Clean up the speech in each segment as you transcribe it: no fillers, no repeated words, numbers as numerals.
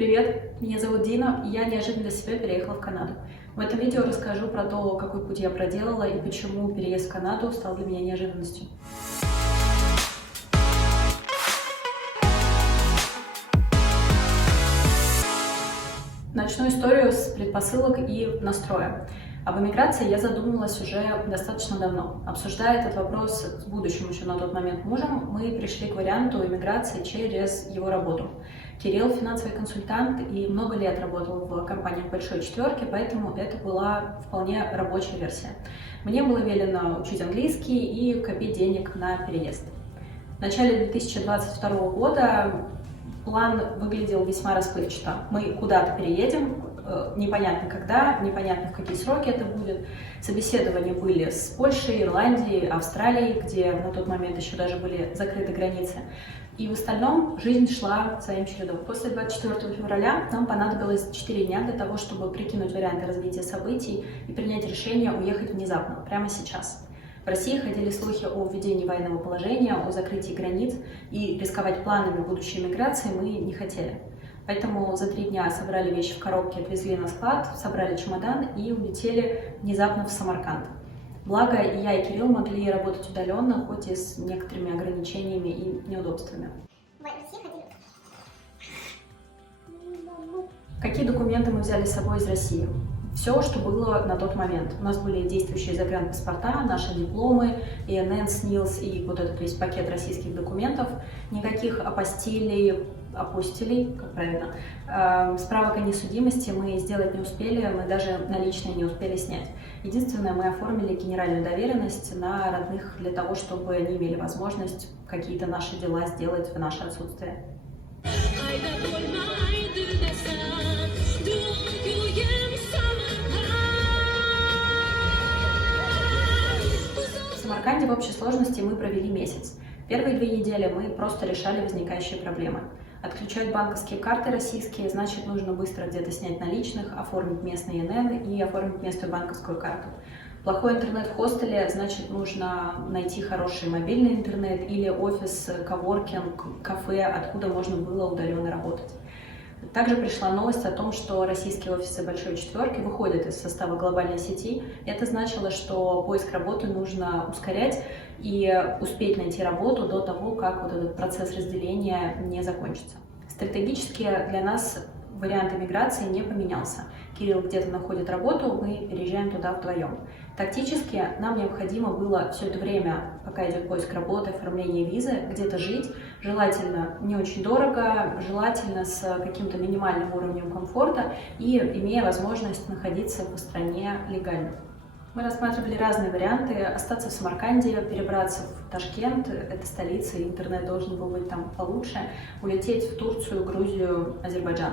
Привет, меня зовут Дина, и я неожиданно для себя переехала в Канаду. В этом видео расскажу про то, какой путь я проделала и почему переезд в Канаду стал для меня неожиданностью. Начну историю с предпосылок и настроя. Об эмиграции я задумывалась уже достаточно давно. Обсуждая этот вопрос с будущим еще на тот момент мужем, мы пришли к варианту эмиграции через его работу. Кирилл – финансовый консультант и много лет работал в компании «Большой четверки», поэтому это была вполне рабочая версия. Мне было велено учить английский и копить денег на переезд. В начале 2022 года план выглядел весьма расплывчато. Мы куда-то переедем, непонятно когда, непонятно в какие сроки это будет. Собеседования были с Польшей, Ирландией, Австралией, где на тот момент еще даже были закрыты границы. И в остальном жизнь шла своим чередом. После 24 февраля нам понадобилось 4 дня для того, чтобы прикинуть варианты развития событий и принять решение уехать внезапно, прямо сейчас. В России ходили слухи о введении военного положения, о закрытии границ, и рисковать планами будущей миграции мы не хотели. Поэтому за 3 дня собрали вещи в коробке, отвезли на склад, собрали чемодан и улетели внезапно в Самарканд. Благо, и я, и Кирилл могли работать удаленно, хоть и с некоторыми ограничениями и неудобствами. Какие документы мы взяли с собой из России? Все, что было на тот момент. У нас были действующие загранпаспорта, наши дипломы, ИНН, СНИЛС и вот этот весь пакет российских документов. Никаких апостилей, как правильно, справок о несудимости мы сделать не успели, мы даже наличные не успели снять. Единственное, мы оформили генеральную доверенность на родных для того, чтобы они имели возможность какие-то наши дела сделать в наше отсутствие. В Самарканде в общей сложности мы провели месяц. Первые 2 недели мы просто решали возникающие проблемы. Отключать банковские карты российские, значит, нужно быстро где-то снять наличных, оформить местный ИНН и оформить местную банковскую карту. Плохой интернет в хостеле, значит, нужно найти хороший мобильный интернет или офис, коворкинг, кафе, откуда можно было удаленно работать. Также пришла новость о том, что российские офисы «Большой четверки» выходят из состава глобальной сети. Это значило, что поиск работы нужно ускорять и успеть найти работу до того, как вот этот процесс разделения не закончится. Стратегически для нас вариант эмиграции не поменялся. Кирилл где-то находит работу, мы переезжаем туда вдвоем. Тактически нам необходимо было все это время, пока идет поиск работы, оформление визы, где-то жить, желательно не очень дорого, желательно с каким-то минимальным уровнем комфорта и имея возможность находиться в стране легально. Мы рассматривали разные варианты: остаться в Самарканде, перебраться в Ташкент, это столица, и интернет должен был быть там получше, улететь в Турцию, Грузию, Азербайджан.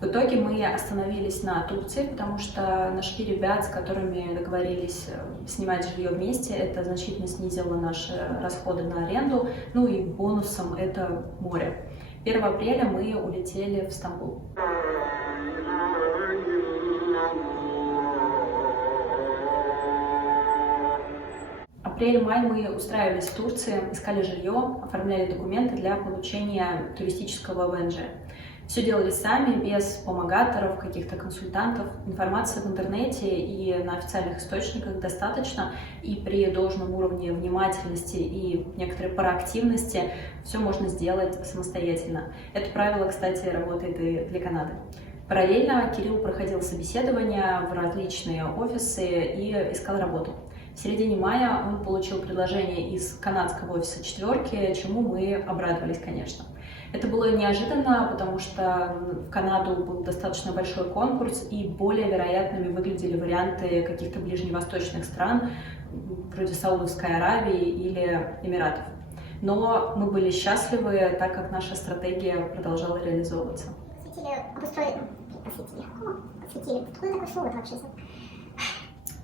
В итоге мы остановились на Турции, потому что нашли ребят, с которыми договорились снимать жилье вместе. Это значительно снизило наши расходы на аренду, ну и бонусом это море. 1 апреля мы улетели в Стамбул. Апрель-май мы устраивались в Турции, искали жилье, оформляли документы для получения туристического ВНЖ. Все делали сами, без вспомогаторов, каких-то консультантов. Информации в интернете и на официальных источниках достаточно, и при должном уровне внимательности и некоторой проактивности все можно сделать самостоятельно. Это правило, кстати, работает и для Канады. Параллельно Кирилл проходил собеседования в различные офисы и искал работу. В середине мая он получил предложение из канадского офиса «Четверки», чему мы обрадовались, конечно. Это было неожиданно, потому что в Канаду был достаточно большой конкурс, и более вероятными выглядели варианты каких-то ближневосточных стран, вроде Саудовской Аравии или Эмиратов. Но мы были счастливы, так как наша стратегия продолжала реализовываться. Откуда такой шоу вообще?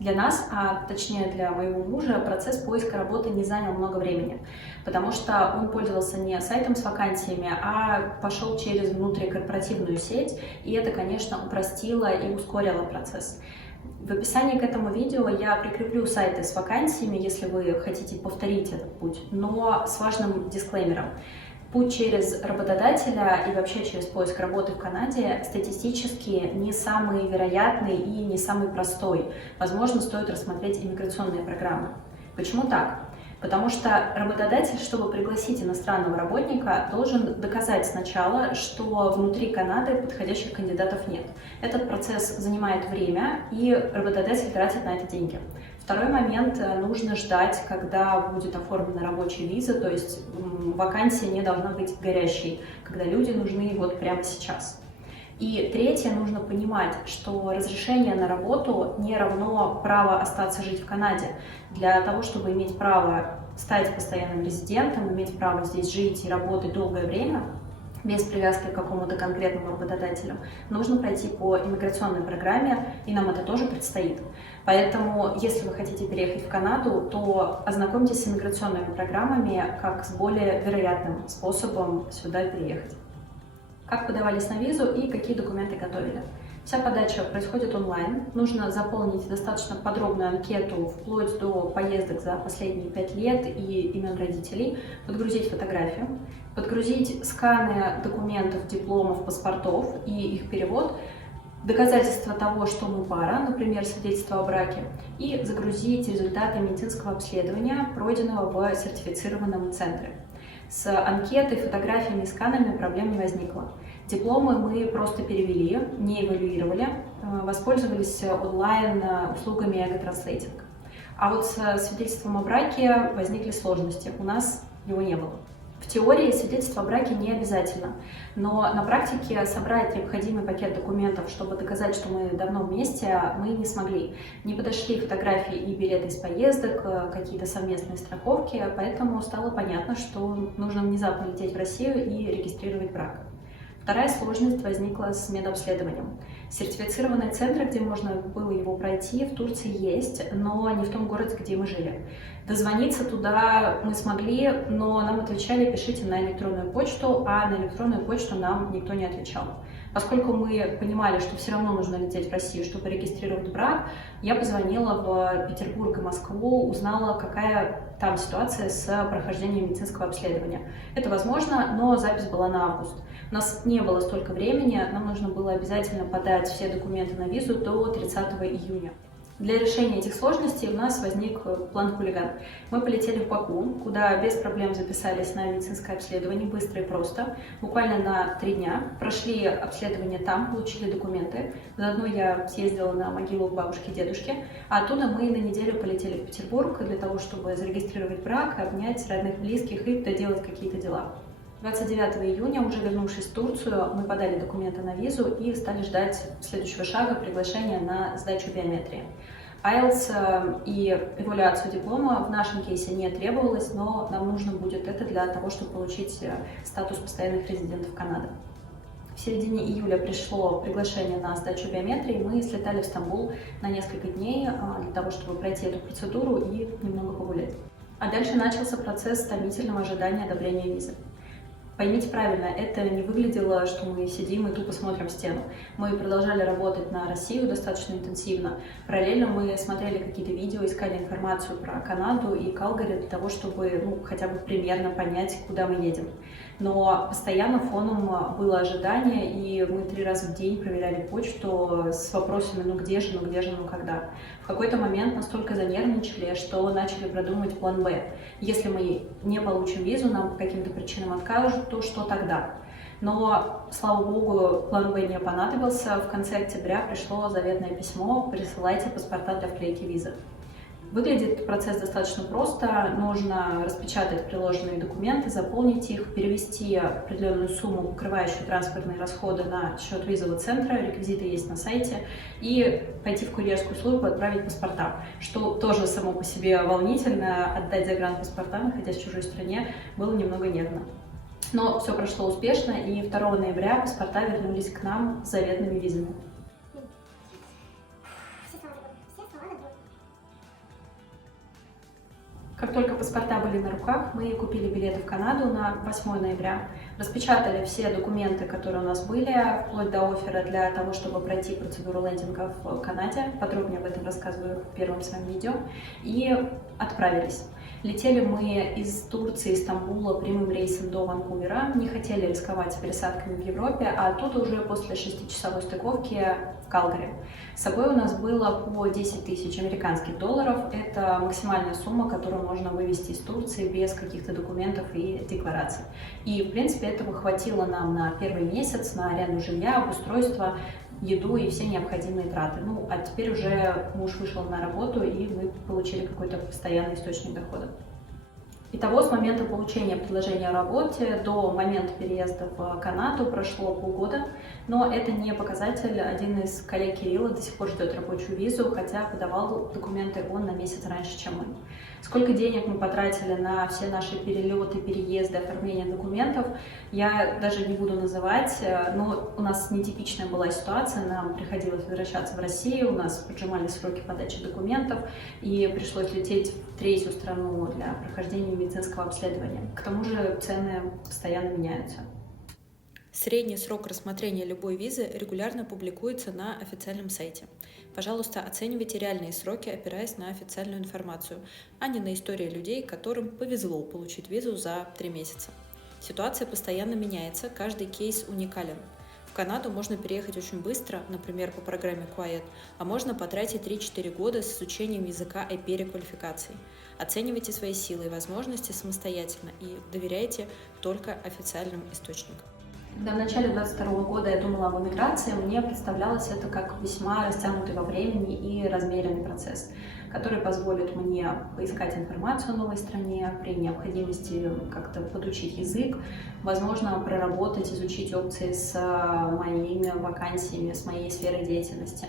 Для нас, а точнее для моего мужа, процесс поиска работы не занял много времени, потому что он пользовался не сайтом с вакансиями, а пошел через внутрикорпоративную сеть, и это, конечно, упростило и ускорило процесс. В описании к этому видео я прикреплю сайты с вакансиями, если вы хотите повторить этот путь, но с важным дисклеймером. Путь через работодателя и вообще через поиск работы в Канаде статистически не самый вероятный и не самый простой. Возможно, стоит рассмотреть иммиграционные программы. Почему так? Потому что работодатель, чтобы пригласить иностранного работника, должен доказать сначала, что внутри Канады подходящих кандидатов нет. Этот процесс занимает время, и работодатель тратит на это деньги. Второй момент, нужно ждать, когда будет оформлена рабочая виза, то есть вакансия не должна быть горящей, когда люди нужны вот прямо сейчас. И третье, нужно понимать, что разрешение на работу не равно право остаться жить в Канаде. Для того, чтобы иметь право стать постоянным резидентом, иметь право здесь жить и работать долгое время, без привязки к какому-то конкретному работодателю, нужно пройти по иммиграционной программе, и нам это тоже предстоит. Поэтому, если вы хотите переехать в Канаду, то ознакомьтесь с иммиграционными программами как с более вероятным способом сюда переехать. Как подавались на визу и какие документы готовили. Вся подача происходит онлайн. Нужно заполнить достаточно подробную анкету вплоть до поездок за последние 5 лет и имен родителей, подгрузить фотографию, подгрузить сканы документов, дипломов, паспортов и их перевод, доказательства того, что мы пара, например, свидетельство о браке, и загрузить результаты медицинского обследования, пройденного в сертифицированном центре. С анкетой, фотографиями и сканами проблем не возникло. Дипломы мы просто перевели, не эвалюировали, воспользовались онлайн услугами Ego Translating. А вот с свидетельством о браке возникли сложности, у нас его не было. В теории свидетельство о браке не обязательно, но на практике собрать необходимый пакет документов, чтобы доказать, что мы давно вместе, мы не смогли. Не подошли фотографии и билеты из поездок, какие-то совместные страховки, поэтому стало понятно, что нужно внезапно лететь в Россию и регистрировать брак. Вторая сложность возникла с медобследованием. Сертифицированные центры, где можно было его пройти, в Турции есть, но не в том городе, где мы жили. Дозвониться туда мы смогли, но нам отвечали: пишите на электронную почту, а на электронную почту нам никто не отвечал. Поскольку мы понимали, что все равно нужно лететь в Россию, чтобы регистрировать брак, я позвонила в Петербург и Москву, узнала, какая там ситуация с прохождением медицинского обследования. Это возможно, но запись была на август. У нас не было столько времени, нам нужно было обязательно подать все документы на визу до 30 июня. Для решения этих сложностей у нас возник план «Хулиган». Мы полетели в Баку, куда без проблем записались на медицинское обследование, быстро и просто, буквально на 3 дня. Прошли обследование там, получили документы. Заодно я съездила на могилу бабушки и дедушки, а оттуда мы на неделю полетели в Петербург для того, чтобы зарегистрировать брак, обнять родных, близких и доделать какие-то дела. 29 июня, уже вернувшись в Турцию, мы подали документы на визу и стали ждать следующего шага — приглашения на сдачу биометрии. IELTS и эвалюацию диплома в нашем кейсе не требовалось, но нам нужно будет это для того, чтобы получить статус постоянных резидентов Канады. В середине июля пришло приглашение на сдачу биометрии, мы слетали в Стамбул на несколько дней для того, чтобы пройти эту процедуру и немного погулять. А дальше начался процесс томительного ожидания одобрения визы. Поймите правильно, это не выглядело, что мы сидим и тупо смотрим в стену. Мы продолжали работать на Россию достаточно интенсивно. Параллельно мы смотрели какие-то видео, искали информацию про Канаду и Калгари для того, чтобы хотя бы примерно понять, куда мы едем. Но постоянно фоном было ожидание, и мы 3 раза в день проверяли почту с вопросами: ну где же, когда. В какой-то момент настолько занервничали, что начали продумывать план «Б». Если мы не получим визу, нам по каким-то причинам откажут, то что тогда? Но, слава богу, план «Б» не понадобился. В конце октября пришло заветное письмо: присылайте паспорта для вклейки визы. Выглядит процесс достаточно просто. Нужно распечатать приложенные документы, заполнить их, перевести определенную сумму, покрывающую транспортные расходы, на счет визового центра, реквизиты есть на сайте, и пойти в курьерскую службу, отправить паспорта, что тоже само по себе волнительно. Отдать загранпаспорта, находясь в чужой стране, было немного нервно. Но все прошло успешно, и 2 ноября паспорта вернулись к нам с заветными визами. Как только паспорта были на руках, мы купили билеты в Канаду на 8 ноября. Распечатали все документы, которые у нас были, вплоть до оффера для того, чтобы пройти процедуру лендинга в Канаде. Подробнее об этом рассказываю в первом своем видео. И отправились. Летели мы из Турции, из Стамбула прямым рейсом до Ванкувера. Не хотели рисковать с пересадками в Европе, а оттуда уже после 6-часовой стыковки в Калгари. С собой у нас было по 10 тысяч американских долларов. Это максимальная сумма, которую можно вывести из Турции без каких-то документов и деклараций. И, в принципе, этого хватило нам на первый месяц, на аренду жилья, обустройство, еду и все необходимые траты. Ну, а теперь уже муж вышел на работу, и мы получили какой-то постоянный источник дохода. Итого, с момента получения предложения о работе до момента переезда в Канаду прошло полгода, но это не показатель. Один из коллег Кирилла до сих пор ждет рабочую визу, хотя подавал документы он на месяц раньше, чем мы. Сколько денег мы потратили на все наши перелеты, переезды, оформление документов, я даже не буду называть, но у нас нетипичная была ситуация, нам приходилось возвращаться в Россию, у нас поджимали сроки подачи документов, и пришлось лететь в третью страну для прохождения медицинского обследования. К тому же цены постоянно меняются. Средний срок рассмотрения любой визы регулярно публикуется на официальном сайте. Пожалуйста, оценивайте реальные сроки, опираясь на официальную информацию, а не на истории людей, которым повезло получить визу за 3 месяца. Ситуация постоянно меняется, каждый кейс уникален. В Канаду можно переехать очень быстро, например, по программе Quiet, а можно потратить 3-4 года с изучением языка и переквалификацией. Оценивайте свои силы и возможности самостоятельно и доверяйте только официальным источникам. Когда в начале 2022 года я думала об эмиграции, мне представлялось это как весьма растянутый во времени и размеренный процесс, который позволит мне поискать информацию о новой стране, при необходимости как-то подучить язык, возможно, проработать, изучить опции с моими вакансиями, с моей сферой деятельности.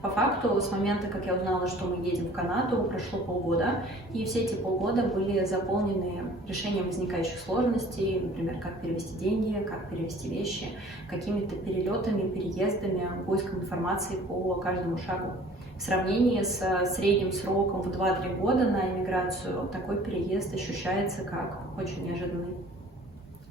По факту, с момента, как я узнала, что мы едем в Канаду, прошло полгода, и все эти полгода были заполнены решением возникающих сложностей, например, как перевести деньги, как перевести вещи, какими-то перелетами, переездами, поиском информации по каждому шагу. В сравнении с средним сроком в 2-3 года на эмиграцию, такой переезд ощущается как очень неожиданный.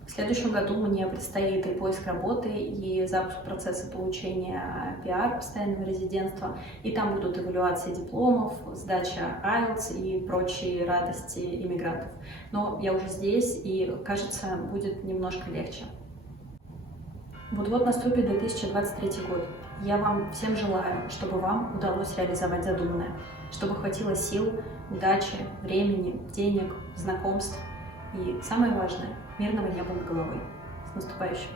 В следующем году мне предстоит и поиск работы, и запуск процесса получения PR, постоянного резидентства, и там будут эвалюации дипломов, сдача IELTS и прочие радости иммигрантов. Но я уже здесь, и, кажется, будет немножко легче. Вот-вот наступит 2023 год. Я вам всем желаю, чтобы вам удалось реализовать задуманное, чтобы хватило сил, удачи, времени, денег, знакомств и, самое важное, мирного неба над головой. С наступающим!